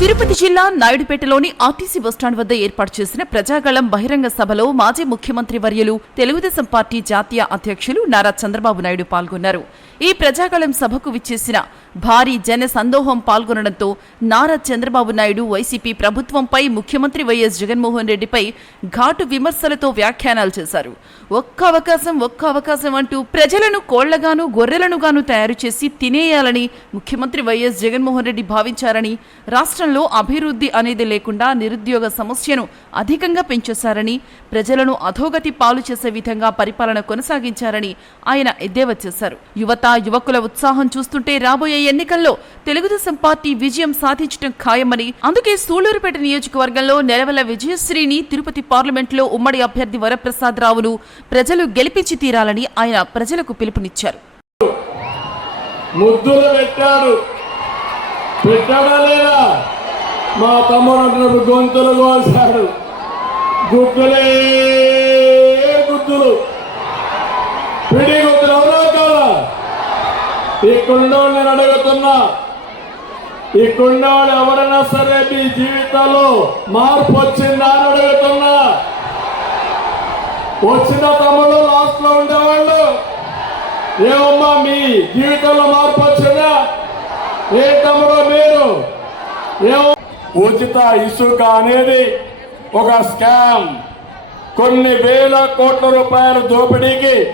తిరుపతి జిల్లా నాయుడుపేటలోని RTC bus stand వద్ద ఏర్పాటు చేసిన ప్రజాగళం బహిరంగ సభలో మాజీ ముఖ్యమంత్రి వర్యులు తెలుగుదేశం పార్టీ జాతీయ అధ్యక్షులు నారా చంద్రబాబు నాయుడు పాల్గొన్నారు. ఈ ప్రజాకళం సభకు విచ్చేసిన భారీ జన సందోహం పాల్గొనడంతో నారా చంద్రబాబు నాయుడు వైసీపీ ప్రభుత్వంపై ముఖ్యమంత్రి వైఎస్ జగన్మోహన్ రెడ్డిపై ఘాటు విమర్శలతో వ్యాఖ్యానాలు చేశారు. ఒక్క అవకాశం ఒక్క అవకాశం అంటూ ప్రజలను కోళ్ళగాను గొర్రెలనుగాను తయారు చేసి తినేయాలని ముఖ్యమంత్రి వైఎస్ జగన్మోహన్ రెడ్డి భావించారని రాష్ట్రంలో అభివృద్ధి అనేది లేకుండా నిరుద్యోగ సమస్యను అధికంగా పెంచేశారని ప్రజలను అధోగతి పాలు చేసే విధంగా పరిపాలన కొనసాగించారని ఆయన ఎద్దేవా చేశారు. యువత యువకుల ఉత్సాహం చూస్తుంటే రాబోయే ఎన్నికల్లో తెలుగుదేశం పార్టీ విజయం సాధించడం ఖాయమని అందుకే సూళ్ళూరుపేట నియోజకవర్గంలో నెలవల విజయశ్రీని తిరుపతి పార్లమెంట్లో ఉమ్మడి అభ్యర్థి వరప్రసాద్ రావును ప్రజలు గెలిపించి తీరాలని ఆయన ప్రజలకు పిలుపునిచ్చారు. మా తమ్ముడు గొంతులు కోసాడు ఇక్కడున్నవాళ్ళు నేను అడుగుతున్నా. ఇక్కడున్నవాళ్ళు ఎవరైనా సరే మీ జీవితంలో మార్పు వచ్చిందా అని అడుగుతున్నా. వచ్చిన తమ్ముడు లాస్ట్లో ఉండేవాళ్ళు ఏమమ్మా మీ జీవితంలో మార్పు వచ్చిందా? ఏ తమ్ముడు మీరు? ఏమో ఉచిత ఇసుక అనేది ఒక స్కామ్. కొన్ని వేల కోట్ల రూపాయల దోపిడీకి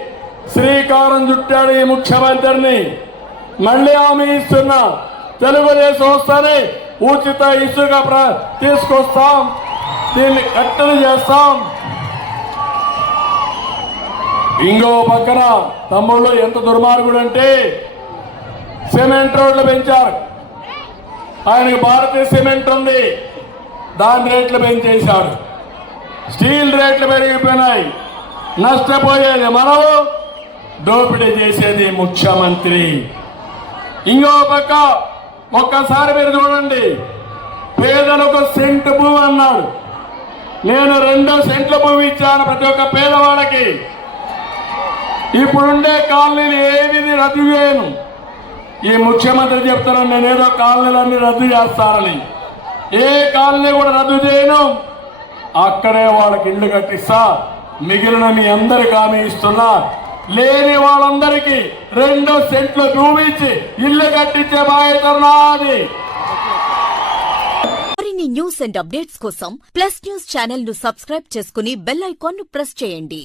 శ్రీకారం చుట్టాడు ఈ ముఖ్యమంత్రిని. మళ్ళీ హామీ ఇస్తున్నా. తెలుగుదేశం వస్తానే ఉచిత ఇసుక తీసుకొస్తాం. దీన్ని కట్టలు చేస్తాం. ఇంకో పక్కన తమ్ముళ్ళు ఎంత దుర్మార్గుడు అంటే సిమెంట్ రోడ్లు పెంచారు. ఆయనకు భారతీయ సిమెంట్ ఉంది. దాని రేట్లు పెంచేశాడు స్టీల్ రేట్లు పెరిగిపోయినాయి. నష్టపోయేది మనము. దోపిడీ చేసేది ముఖ్యమంత్రి. ఇంకో పక్క ఒక్కసారి మీరు చూడండి. పేదలకు సెంటు భూమి అన్నాడు. నేను రెండు సెంట్ల భూమి ఇచ్చాను ప్రతి ఒక్క పేదవాడికి ఇప్పుడుండే కాలనీలు ఏది రద్దు చేయను. ఈ ముఖ్యమంత్రి చెప్తున్నాను నేనేదో కాలనీలన్నీ రద్దు చేస్తానని. ఏ కాలనీ కూడా రద్దు చేయను. అక్కడే వాళ్ళకి ఇల్లు కట్టిస్తా. మిగిలిన మీ అందరికి హామీ ఇస్తున్నా. లేని వాళ్ళందరికీ రెండు సెంట్లు భూమి ఇల్లు కట్టించే బాధ్యత నాది. మరిన్ని న్యూస్ అండ్ అప్డేట్స్ కోసం ప్లస్ న్యూస్ ఛానల్ను సబ్స్క్రైబ్ చేసుకుని బెల్ ఐకాన్ను ప్రెస్ చేయండి.